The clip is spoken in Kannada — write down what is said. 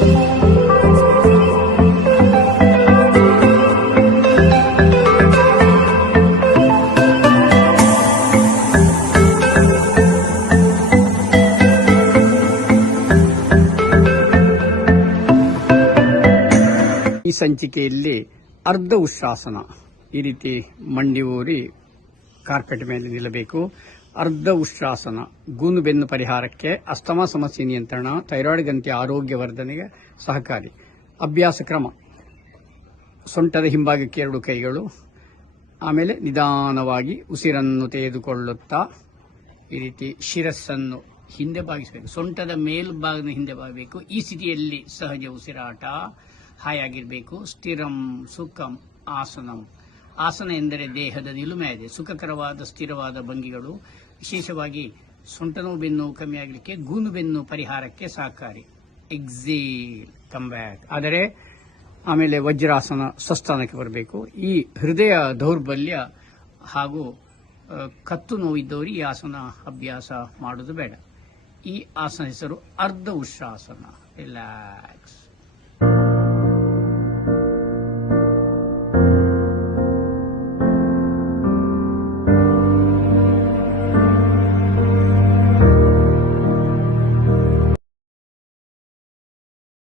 ಈ ಸಂಚಿಕೆಯಲ್ಲಿ ಅರ್ಧ ಉಷ್ಟ್ರಾಸನ, ಈ ರೀತಿ ಮಂಡಿ ಊರಿ ಕಾರ್ಪೆಟ್ ಮೇಲೆ ನಿಲ್ಲಬೇಕು. ಅರ್ಧ ಉಷ್ಟ್ರಾಸನ ಗೂನು ಬೆನ್ನು ಪರಿಹಾರಕ್ಕೆ, ಅಸ್ತಮಾ ಸಮಸ್ಯೆ ನಿಯಂತ್ರಣ, ಥೈರಾಯ್ಡ್ ಗ್ರಂಥಿಯ ಆರೋಗ್ಯ ವರ್ಧನೆಗೆ ಸಹಕಾರಿ. ಅಭ್ಯಾಸ ಕ್ರಮ: ಸೊಂಟದ ಹಿಂಭಾಗಕ್ಕೆ 2 ಕೈಗಳು, ಆಮೇಲೆ ನಿಧಾನವಾಗಿ ಉಸಿರನ್ನು ತೆಗೆದುಕೊಳ್ಳುತ್ತಾ ಈ ರೀತಿ ಶಿರಸ್ಸನ್ನು ಹಿಂದೆ ಬಾಗಿಸಬೇಕು. ಸೊಂಟದ ಮೇಲ್ಭಾಗದ ಹಿಂದೆ ಬಾಗಬೇಕು. ಈ ಸ್ಥಿತಿಯಲ್ಲಿ ಸಹಜ ಉಸಿರಾಟ, ಹಾಯಾಗಿರಬೇಕು. ಸ್ಥಿರಂ ಸುಖಂ ಆಸನಂ. ಆಸನ ಎಂದರೆ ದೇಹದ ನಿಲುಮೆ ಇದೆ. ಸುಖಕರವಾದ ಸ್ಥಿರವಾದ ಭಂಗಿಗಳು, ವಿಶೇಷವಾಗಿ ಸೊಂಟ ನೋವು, ಬೆನ್ನು ಕಮ್ಮಿ ಆಗಲಿಕ್ಕೆ, ಗೂನು ಬೆನ್ನು ಪರಿಹಾರಕ್ಕೆ ಸಹಕಾರಿ. Exhale, come back. ಆದರೆ ಆಮೇಲೆ ವಜ್ರಾಸನ, ಸ್ವಸ್ಥಾನಕ್ಕೆ ಬರಬೇಕು. ಈ ಹೃದಯ ದೌರ್ಬಲ್ಯ ಹಾಗೂ ಕತ್ತು ನೋವಿದ್ದವರು ಈ ಆಸನ ಅಭ್ಯಾಸ ಮಾಡೋದು ಬೇಡ. ಈ ಆಸನ ಹೆಸರು ಅರ್ಧ ಉಷ್ಟ್ರಾಸನ. ರಿಲ್ಯಾಕ್ಸ್.